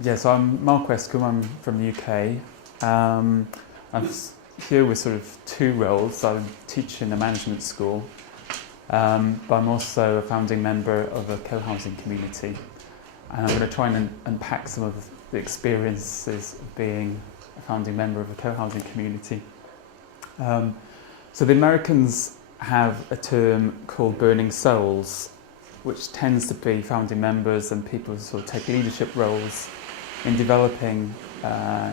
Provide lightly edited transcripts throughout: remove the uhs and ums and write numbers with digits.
Yeah, so I'm Mark Westcombe, I'm from the UK. I'm here with sort of two roles. I teach in a management school, but I'm also a founding member of a co-housing community. And I'm going to try and unpack some of the experiences of being a founding member of a co-housing community. So the Americans have a term called burning souls, which tends to be founding members and people who sort of take leadership roles in developing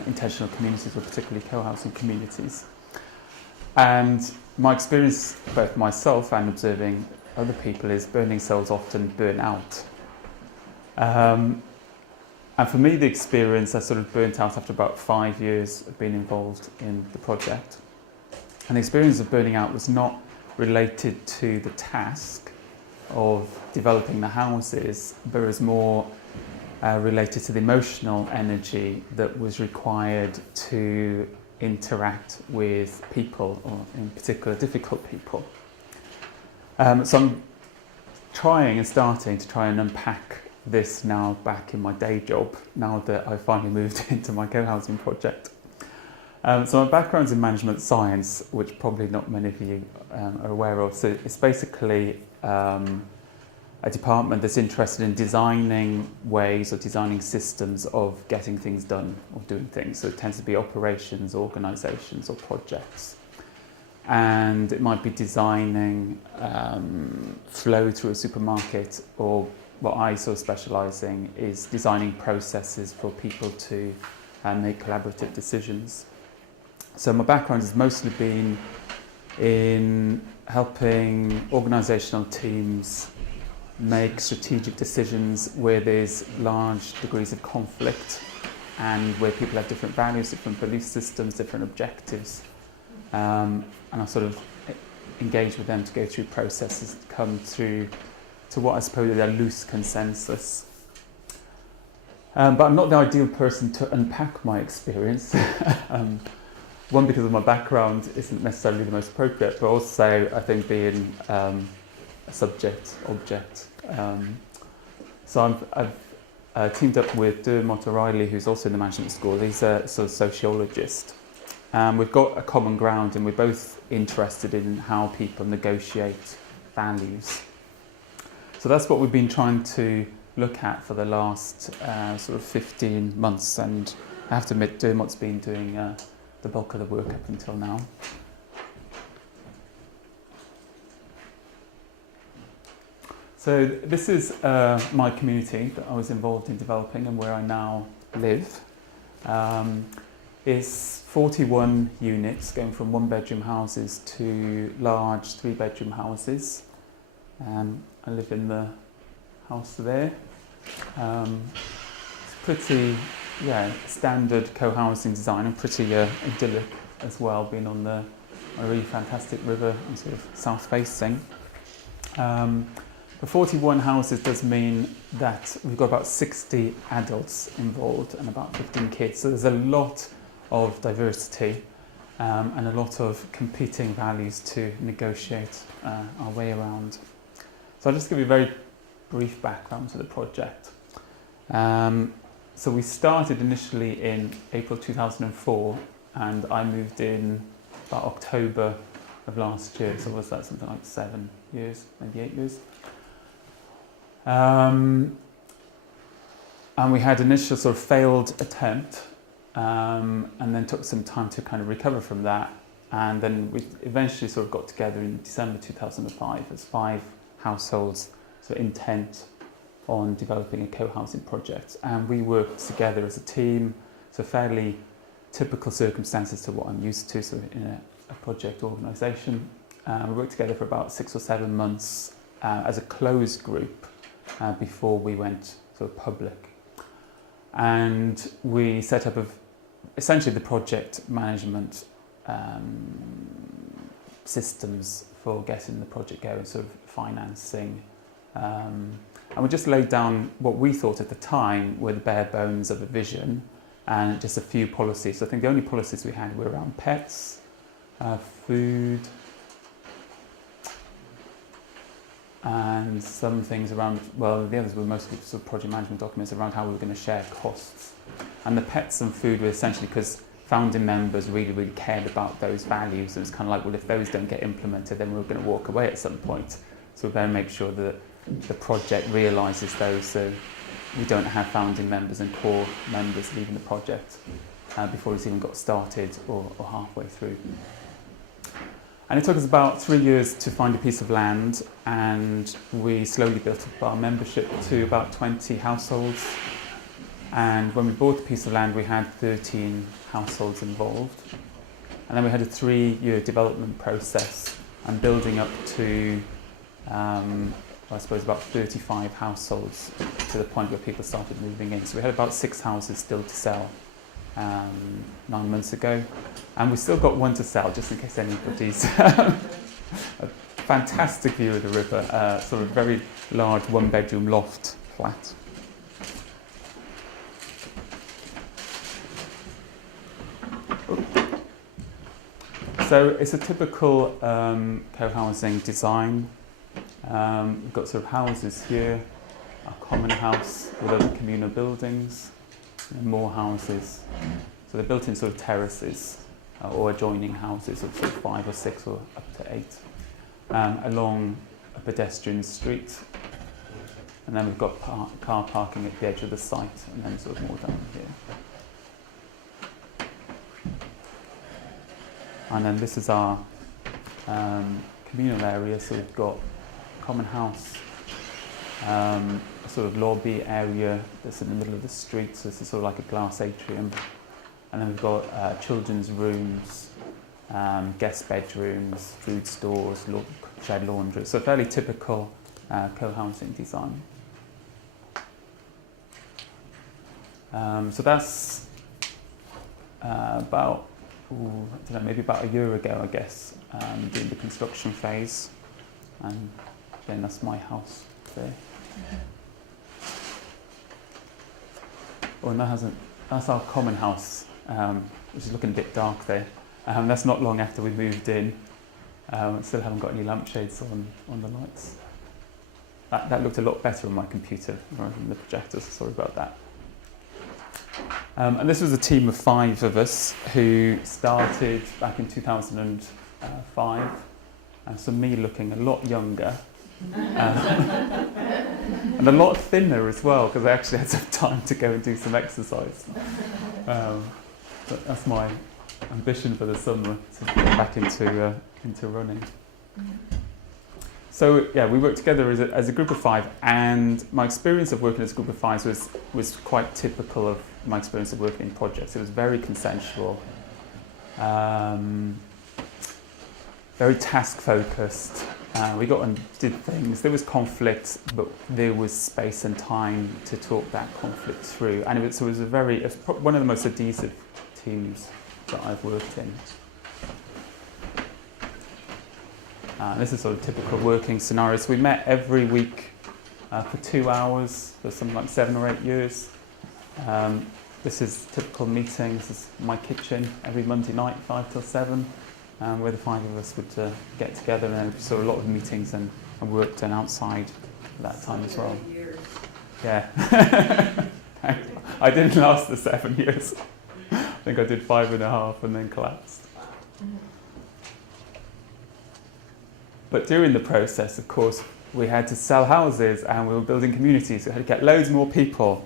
intentional communities, or particularly co-housing communities. And my experience, both myself and observing other people, is burning souls often burn out. And for me, the experience, I sort of burnt out after about 5 years of being involved in the project. And the experience of burning out was not related to the task of developing the houses, but it was more related to the emotional energy that was required to interact with people, or in particular difficult people. So I'm starting to try and unpack this now back in my day job, now that I've finally moved into my co-housing project. So my background's in management science, which probably not many of you are aware of. So it's basically a department that's interested in designing ways or designing systems of getting things done or doing things. So it tends to be operations, organisations or projects. And it might be designing flow through a supermarket, or what I sort of specialise in is designing processes for people to make collaborative decisions. So my background has mostly been in helping organisational teams make strategic decisions where there's large degrees of conflict and where people have different values, different belief systems, different objectives. And I sort of engage with them to go through processes to come through to what I suppose is a loose consensus. But I'm not the ideal person to unpack my experience. One, because of my background isn't necessarily the most appropriate, but also I think being a subject, object. So I've teamed up with Dermot O'Reilly, who's also in the management school. He's a sort of sociologist. We've got a common ground, and we're both interested in how people negotiate values. So that's what we've been trying to look at for the last sort of 15 months, and I have to admit Dermot's been doing the bulk of the work up until now. So this is my community that I was involved in developing and where I now live. It's 41 units going from one-bedroom houses to large three-bedroom houses. I live in the house there. It's pretty standard co-housing design, and pretty idyllic as well, being on a really fantastic river and sort of south-facing. The 41 houses does mean that we've got about 60 adults involved and about 15 kids. So there's a lot of diversity and a lot of competing values to negotiate our way around. So I'll just give you a very brief background to the project. So we started initially in April 2004, and I moved in about October of last year. So was that something like 7 years, maybe 8 years? And we had initial sort of failed attempt, and then took some time to kind of recover from that. And then we eventually sort of got together in December 2005 as 5 households, so intent on developing a co-housing project. And we worked together as a team, so fairly typical circumstances to what I'm used to, so in a project organisation. We worked together for about 6 or 7 months as a closed group before we went sort of public. And we set up essentially the project management systems for getting the project going, sort of financing. And we just laid down what we thought at the time were the bare bones of a vision and just a few policies. So I think the only policies we had were around pets, food, and some things around, well, the others were mostly sort of project management documents around how we were going to share costs. And the pets and food were essentially because founding members really, really cared about those values. And it's kind of like, well, if those don't get implemented, then we're going to walk away at some point. So we're going to make sure that the project realises those, so we don't have founding members and core members leaving the project before it's even got started or halfway through. And it took us about 3 years to find a piece of land, and we slowly built up our membership to about 20 households. And when we bought the piece of land, we had 13 households involved. And then we had a 3-year development process and building up to, I suppose, about 35 households to the point where people started moving in. So we had about 6 houses still to sell 9 months ago. And we still got one to sell, just in case anybody's... a fantastic view of the river, sort of very large 1-bedroom loft flat. So it's a typical co-housing design. We've got sort of houses here, a common house with other communal buildings, and more houses. So they're built in sort of terraces or adjoining houses of sort of 5 or 6 or up to 8 along a pedestrian street. And then we've got car parking at the edge of the site, and then sort of more down here. And then this is our communal area, so we've got common house, a sort of lobby area that's in the middle of the street, so this is sort of like a glass atrium. And then we've got children's rooms, guest bedrooms, food stores, shared laundry, so fairly typical co-housing design. So that's about, I don't know, maybe about a year ago, I guess, during the construction phase. And then that's my house there. Oh, and that's our common house, which is looking a bit dark there. That's not long after we moved in. Still haven't got any lampshades on the lights. That looked a lot better on my computer rather than the projector, so sorry about that. And this was a team of 5 of us who started back in 2005. And so me looking a lot younger and a lot thinner as well, because I actually had some time to go and do some exercise. But that's my ambition for the summer, to get back into running. So yeah, we worked together as a group of 5, and my experience of working as a group of 5 was quite typical of my experience of working in projects. It was very consensual, very task focused. We got and did things. There was conflict, but there was space and time to talk that conflict through. And it was one of the most adhesive teams that I've worked in. This is sort of typical working scenarios. We met every week for 2 hours for something like 7 or 8 years. This is typical meeting. This is my kitchen every Monday night, 5 till 7, where the 5 of us would get together, and then so a lot of meetings and work done outside at that time as well. Yeah. I didn't last the 7 years. I think I did 5.5 and then collapsed. But during the process, of course, we had to sell houses and we were building communities, so we had to get loads more people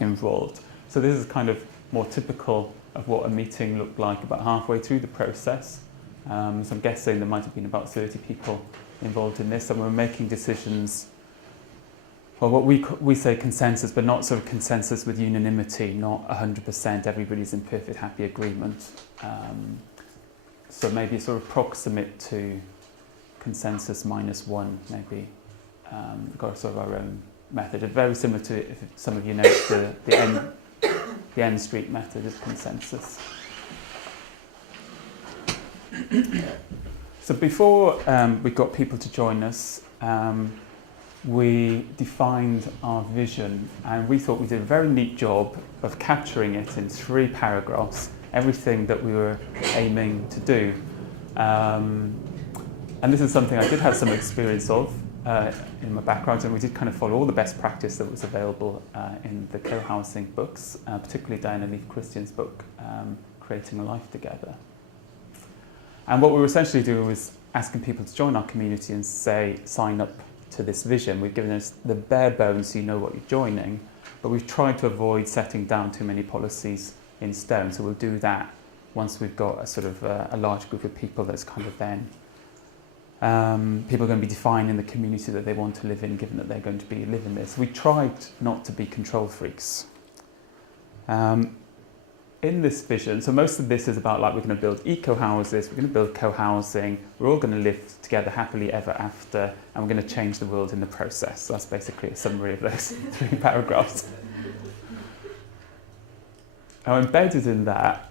involved. So this is kind of more typical of what a meeting looked like about halfway through the process. So I'm guessing there might have been about 30 people involved in this, and we were making decisions, well, what we say consensus, but not sort of consensus with unanimity, not 100%, everybody's in perfect happy agreement. So maybe sort of proximate to consensus -1, maybe. We've got sort of our own method, very similar to, if some of you know, the N Street method of consensus. So before we got people to join us, we defined our vision, and we thought we did a very neat job of capturing it in 3 paragraphs, everything that we were aiming to do. And this is something I did have some experience of. in my background, and we did kind of follow all the best practice that was available in the co-housing books, particularly Diana Leaf Christian's book, Creating a Life Together. And what we were essentially doing was asking people to join our community and say, sign up to this vision. We've given us the bare bones so you know what you're joining, but we've tried to avoid setting down too many policies in stone. So we'll do that once we've got a sort of a large group of people that's kind of then people are going to be defining the community that they want to live in, given that they're going to be living this. We tried not to be control freaks. In this vision, so most of this is about like we're going to build eco-houses, we're going to build co-housing, we're all going to live together happily ever after, and we're going to change the world in the process. So that's basically a summary of those 3 paragraphs. Now, embedded in that,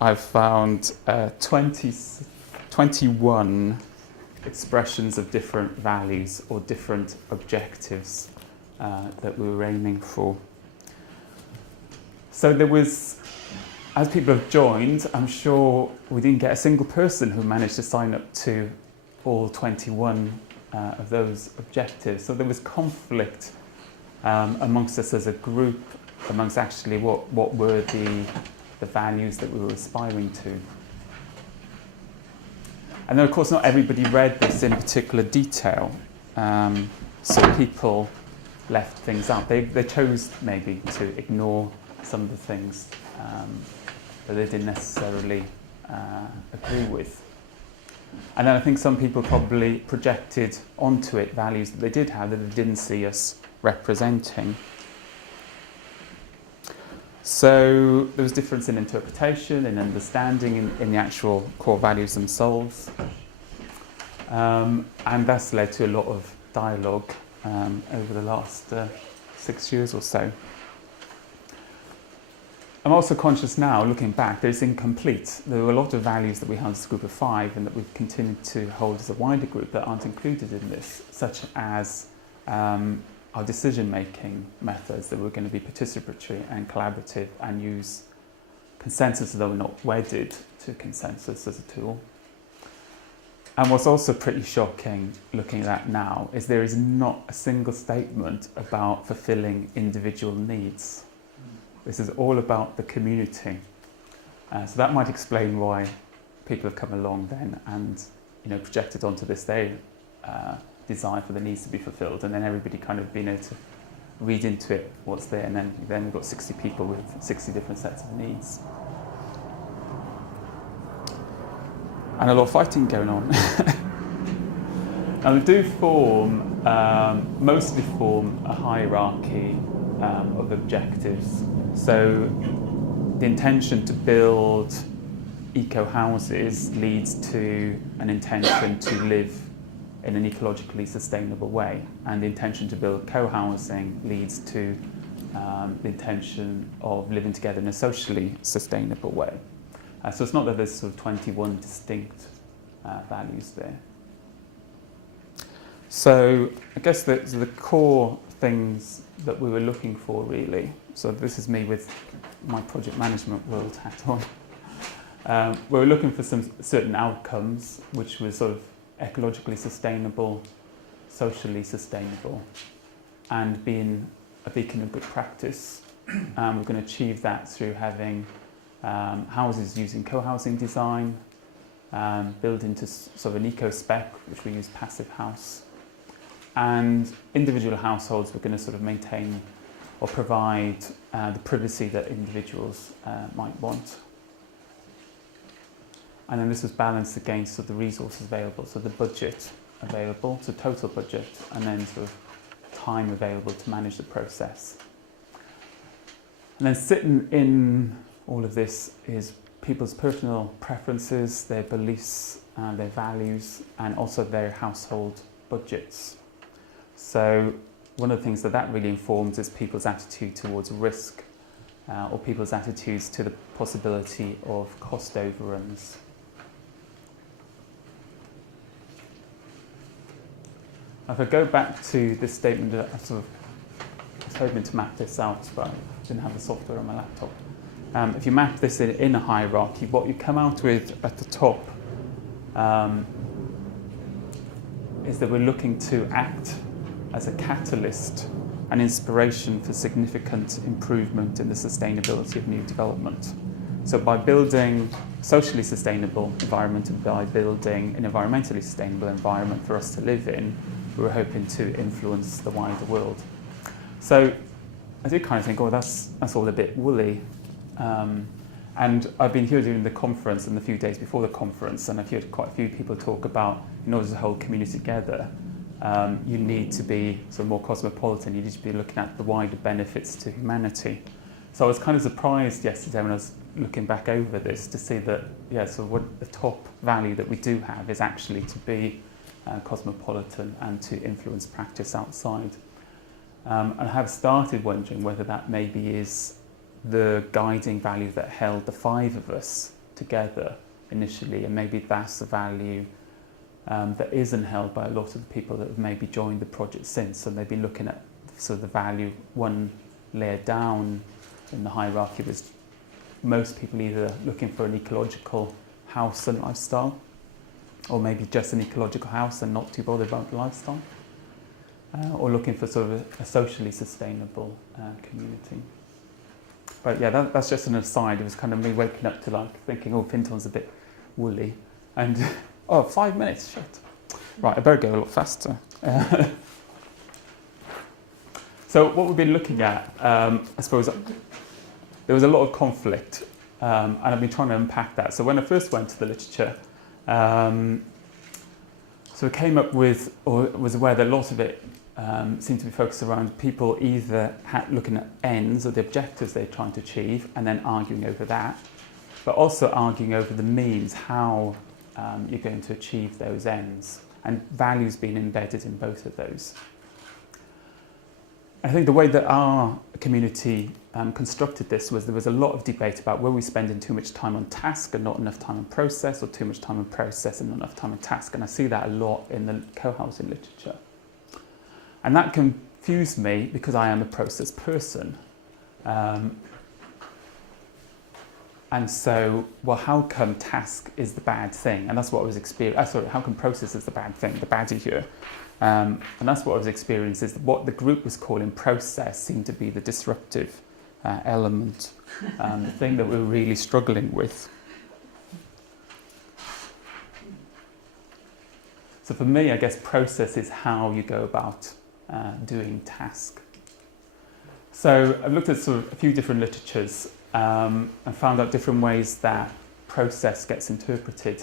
I've found 21 expressions of different values or different objectives that we were aiming for. So there was, as people have joined, I'm sure we didn't get a single person who managed to sign up to all 21 of those objectives. So there was conflict amongst us as a group, amongst actually what were the values that we were aspiring to. And then, of course, not everybody read this in particular detail. So people left things out. They chose maybe to ignore some of the things that they didn't necessarily agree with. And then I think some people probably projected onto it values that they did have that they didn't see us representing. So there was difference in interpretation, in understanding, in the actual core values themselves. And that's led to a lot of dialogue over the last 6 years or so. I'm also conscious now, looking back, that it's incomplete. There were a lot of values that we held as a group of 5 and that we've continued to hold as a wider group that aren't included in this, such as our decision-making methods, that we're going to be participatory and collaborative and use consensus, though we're not wedded to consensus as a tool. And what's also pretty shocking looking at that now is there is not a single statement about fulfilling individual needs. This is all about the community. So that might explain why people have come along then and projected onto this their desire for the needs to be fulfilled, and then everybody kind of being able to read into it what's there, and then we've got 60 people with 60 different sets of needs. And a lot of fighting going on. Now they do mostly form a hierarchy of objectives. So the intention to build eco-houses leads to an intention to live in an ecologically sustainable way, and the intention to build co-housing leads to the intention of living together in a socially sustainable way. So it's not that there's sort of 21 distinct values there. So I guess the core things that we were looking for really, so this is me with my project management world hat on, we were looking for some certain outcomes which were sort of ecologically sustainable, socially sustainable, and being a beacon of good practice. We're going to achieve that through having houses using co-housing design, build into sort of an eco-spec, which we use passive house, and individual households we're going to sort of maintain or provide the privacy that individuals might want. And then this was balanced against sort of the resources available, so the budget available, so total budget, and then sort of time available to manage the process. And then sitting in all of this is people's personal preferences, their beliefs, their values, and also their household budgets. So one of the things that really informs is people's attitude towards risk, or people's attitudes to the possibility of cost overruns. If I go back to this statement, I was hoping to map this out, but I didn't have the software on my laptop. If you map this in a hierarchy, what you come out with at the top is that we're looking to act as a catalyst and inspiration for significant improvement in the sustainability of new development. So by building a socially sustainable environment and by building an environmentally sustainable environment for us to live in, we're hoping to influence the wider world. So I did kind of think, oh, that's all a bit woolly. And I've been here during the conference and the few days before the conference, and I've heard quite a few people talk about, in order to hold community together, you need to be sort of more cosmopolitan, you need to be looking at the wider benefits to humanity. So I was kind of surprised yesterday when I was looking back over this to see that, so what the top value that we do have is actually to be cosmopolitan and to influence practice outside. And I have started wondering whether that maybe is the guiding value that held the five of us together initially, and maybe that's the value that isn't held by a lot of the people that have maybe joined the project since. So maybe looking at sort of the value one layer down in the hierarchy was most people either looking for an ecological house and lifestyle, or maybe just an ecological house and not too bothered about the lifestyle, or looking for sort of a socially sustainable community. But yeah, that's just an aside. It was kind of me waking up to like thinking, oh, Finton's a bit woolly. And, 5 minutes, shit. Right, I better go a lot faster. So what we've been looking at, I suppose, there was a lot of conflict, and I've been trying to unpack that. So when I first went to the literature, so I came up with, or was aware that a lot of it seemed to be focused around people either looking at ends or the objectives they're trying to achieve and then arguing over that, but also arguing over the means, how you're going to achieve those ends, and values being embedded in both of those. I think the way that our community constructed this was there was a lot of debate about were we spending too much time on task and not enough time on process, or too much time on process and not enough time on task, and I see that a lot in the co-housing literature. And that confused me because I am a process person. And so, well, how come task is the bad thing? And that's what I was experiencing. How come process is the bad thing, the baddie here? And that's what I was experiencing, is what the group was calling process seemed to be the disruptive element, the thing that we're really struggling with. So for me, I guess process is how you go about doing task. So I've looked at sort of a few different literatures and found out different ways that process gets interpreted.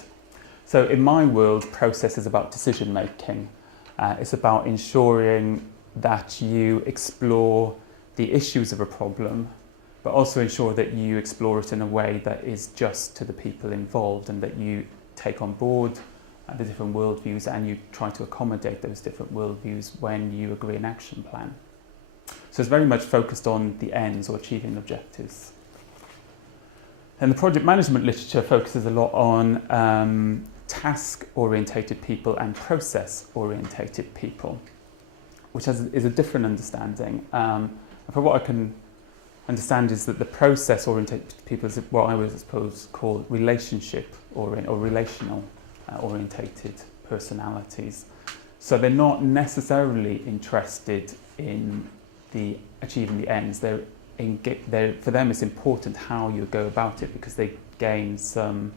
So in my world, process is about decision making. It's about ensuring that you explore the issues of a problem, but also ensure that you explore it in a way that is just to the people involved, and that you take on board the different worldviews and you try to accommodate those different worldviews when you agree an action plan. So it's very much focused on the ends or achieving objectives. And the project management literature focuses a lot on task-orientated people and process-orientated people, which is a different understanding. From what I can understand is that the process-orientated people is what I would suppose call relationship or relational orientated personalities. So they're not necessarily interested in achieving the ends. For them it's important how you go about it, because they gain some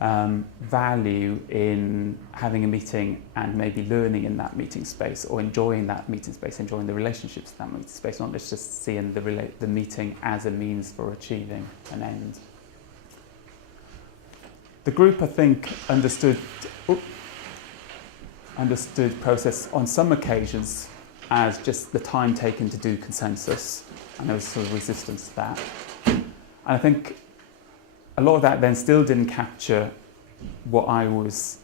value in having a meeting and maybe learning in that meeting space, or enjoying that meeting space, enjoying the relationships in that meeting space, not just seeing the meeting as a means for achieving an end. The group, I think, understood process on some occasions as just the time taken to do consensus, and there was sort of resistance to that. And I think a lot of that then still didn't capture what I was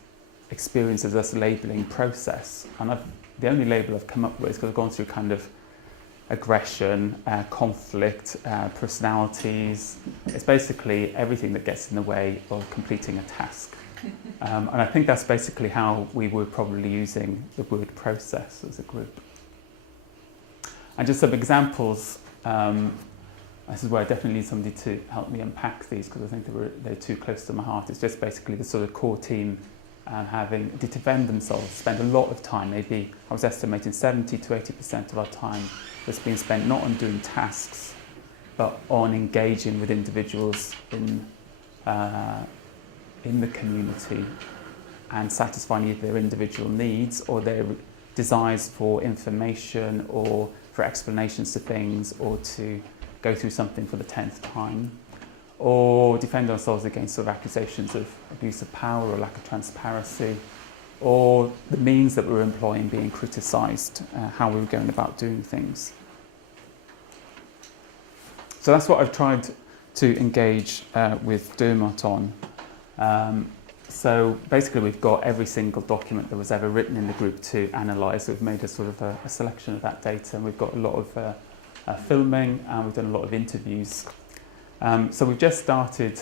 experiencing as us labelling process. And the only label I've come up with is because I've gone through kind of aggression, conflict, personalities. It's basically everything that gets in the way of completing a task. And I think that's basically how we were probably using the word process as a group. And just some examples. This is where I definitely need somebody to help me unpack these, because I think they're too close to my heart. It's just basically the sort of core team and having to defend themselves, spend a lot of time, maybe I was estimating 70 to 80% of our time was being spent not on doing tasks, but on engaging with individuals in the community and satisfying either their individual needs or their desires for information or for explanations to things, or to go through something for the 10th time, or defend ourselves against sort of accusations of abuse of power or lack of transparency, or the means that we were employing being criticised, how we were going about doing things. So that's what I've tried to engage with Dermot on. So basically we've got every single document that was ever written in the group to analyse. We've made a sort of a selection of that data, and we've got a lot of filming, and we've done a lot of interviews. So we've just started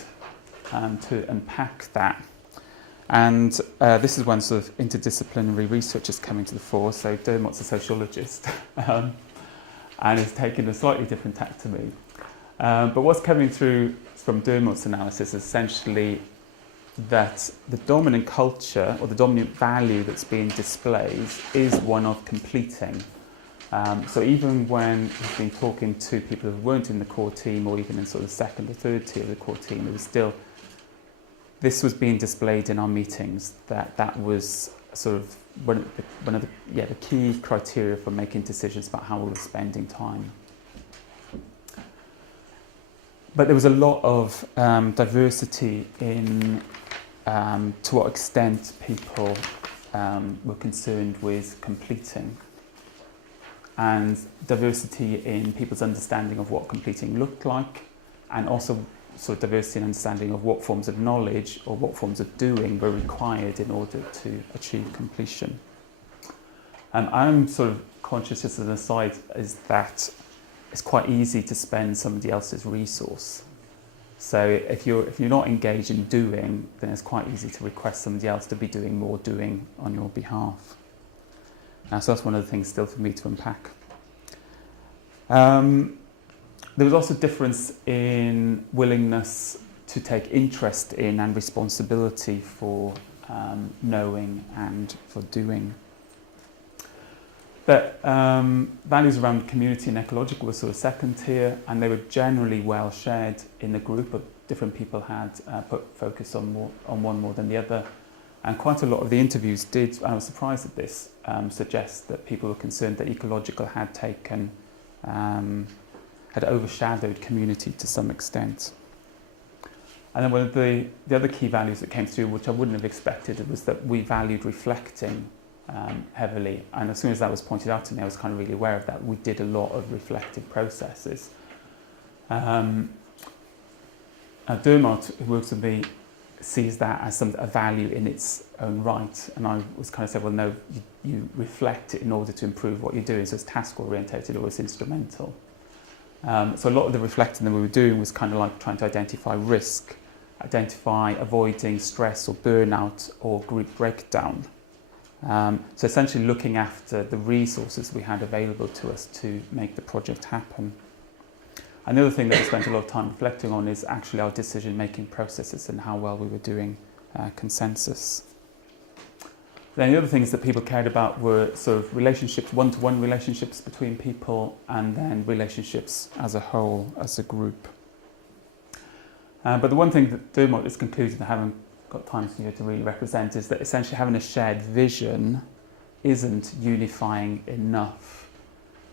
to unpack that. And this is when sort of interdisciplinary research is coming to the fore. So Dermot's a sociologist and has taken a slightly different tack to me. But what's coming through from Dermot's analysis is essentially that the dominant culture or the dominant value that's being displayed is one of completing. So even when we've been talking to people who weren't in the core team, or even in sort of the second or third tier of the core team, it was still, this was being displayed in our meetings, that was sort of one of the key criteria for making decisions about how we were spending time. But there was a lot of diversity in to what extent people were concerned with completing, and diversity in people's understanding of what completing looked like, and also sort of diversity in understanding of what forms of knowledge or what forms of doing were required in order to achieve completion. I'm sort of conscious, just as an aside, is that it's quite easy to spend somebody else's resource. So if you're not engaged in doing, then it's quite easy to request somebody else to be doing more doing on your behalf. So that's one of the things still for me to unpack. There was also a difference in willingness to take interest in and responsibility for knowing and for doing. But values around community and ecological were sort of second tier, and they were generally well shared in the group, but different people had put focus on one more than the other. And quite a lot of the interviews did, I was surprised at this, suggest that people were concerned that ecological had taken, had overshadowed community to some extent. And then one of the other key values that came through, which I wouldn't have expected, was that we valued reflecting heavily. And as soon as that was pointed out to me, I was kind of really aware of that. We did a lot of reflective processes. Dermot, who works with me, sees that as a value in its own right. And I was kind of said, well, no, you reflect it in order to improve what you're doing. So it's task orientated or it's instrumental. So a lot of the reflecting that we were doing was kind of like trying to identify risk, identify avoiding stress or burnout or group breakdown. So essentially looking after the resources we had available to us to make the project happen. Another thing that we spent a lot of time reflecting on is actually our decision-making processes and how well we were doing consensus. Then the other things that people cared about were sort of relationships, one-to-one relationships between people, and then relationships as a whole, as a group. But the one thing that Dermot has concluded, I haven't got time here to really represent, is that essentially having a shared vision isn't unifying enough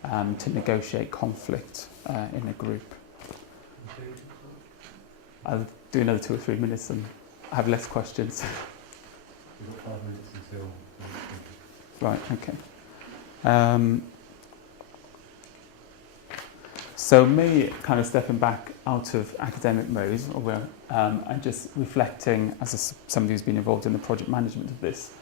to negotiate conflict in a group. I'll do another 2 or 3 minutes and I have less questions. We've got 5 minutes until... Right, okay. So me kind of stepping back out of academic mode and just reflecting as somebody who's been involved in the project management of this,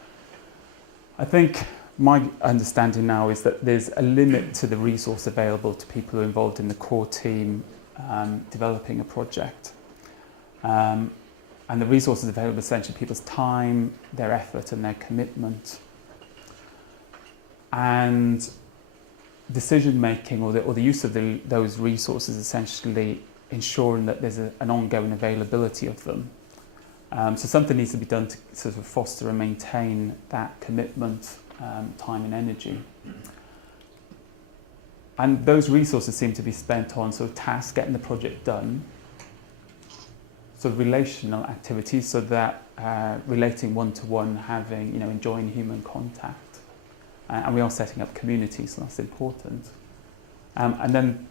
I think my understanding now is that there's a limit to the resource available to people who are involved in the core team developing a project. And the resources available are essentially people's time, their effort and their commitment. And decision making or the use of those resources essentially ensuring that there's an ongoing availability of them So something needs to be done to sort of foster and maintain that commitment, time and energy. And those resources seem to be spent on sort of tasks, getting the project done, sort of relational activities, so that relating one-to-one, having, enjoying human contact. And we are setting up communities, so that's important. And then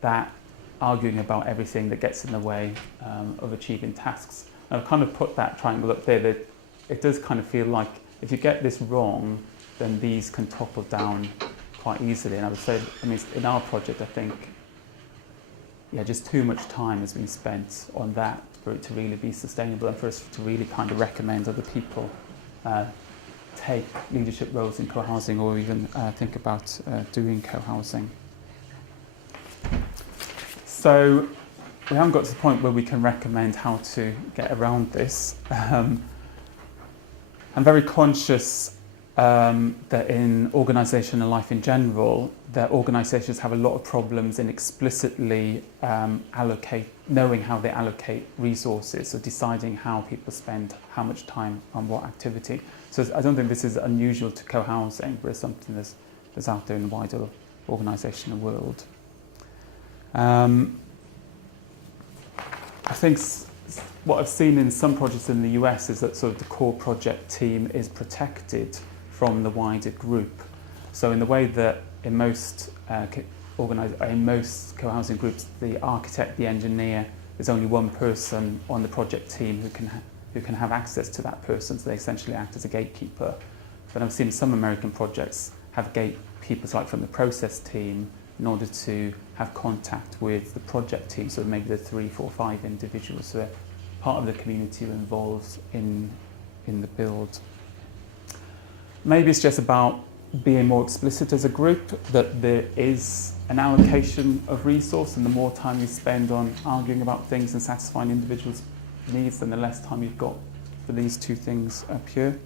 that arguing about everything that gets in the way of achieving tasks. And I've kind of put that triangle up there, that it does kind of feel like if you get this wrong, then these can topple down quite easily. And I would say, in our project, I think, just too much time has been spent on that for it to really be sustainable, and for us to really kind of recommend other people take leadership roles in co-housing, or even think about doing co-housing. So we haven't got to the point where we can recommend how to get around this. I'm very conscious that in organisational life in general, that organisations have a lot of problems in explicitly knowing how they allocate resources, so deciding how people spend how much time on what activity. So I don't think this is unusual to co-housing, but it's something that's out there in the wider organisational world. I think what I've seen in some projects in the US is that sort of the core project team is protected from the wider group. So in the way that in most co-housing groups, the architect, the engineer, there's only one person on the project team who can have access to that person, so they essentially act as a gatekeeper. But I've seen some American projects have gatekeepers like from the process team in order to have contact with the project team, so maybe the 3, 4, 5 individuals who are part of the community who are involved in the build. Maybe it's just about being more explicit as a group that there is an allocation of resource, and the more time you spend on arguing about things and satisfying individuals' needs, then the less time you've got for these two things up here.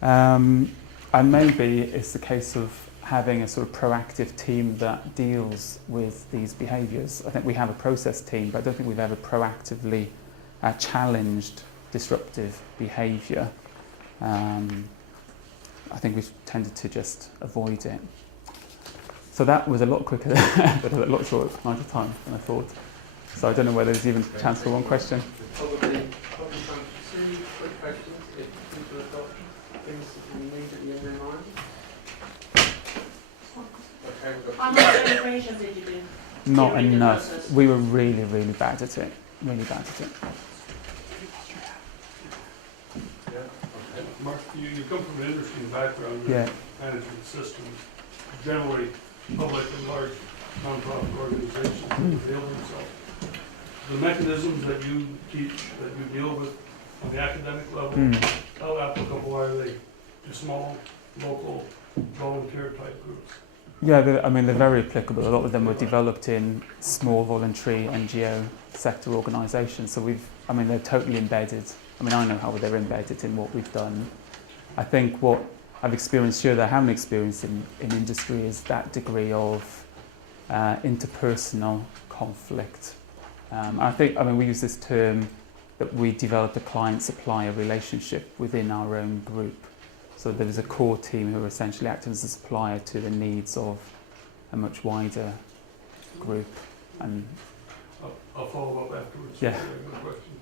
And maybe it's the case of having a sort of proactive team that deals with these behaviours. I think we have a process team, but I don't think we've ever proactively challenged disruptive behaviour. I think we've tended to just avoid it. So that was a lot quicker, but a lot shorter amount of time than I thought. So I don't know whether there's even a chance for one question. Probably time for 2 quick questions if people have got things immediately in their mind. Okay, we've got How much deliberations did you do? Not during the enough. process? We were really, really bad at it. Really bad at it. Mark, you come from an industry background, Yeah. management systems, generally public and large non-profit organizations that avail themselves. The mechanisms that you teach, that you deal with on the academic level, how applicable are they to small, local, volunteer type groups? Yeah, they're very applicable. A lot of them were developed in small voluntary NGO sector organisations. So they're totally embedded. I know how they're embedded in what we've done. I think what I've experienced here that I haven't experienced in industry is that degree of interpersonal conflict. We use this term that we developed a client-supplier relationship within our own group. So there was a core team who were essentially acting as a supplier to the needs of a much wider group. And I'll follow up afterwards. Yeah. If you have any questions.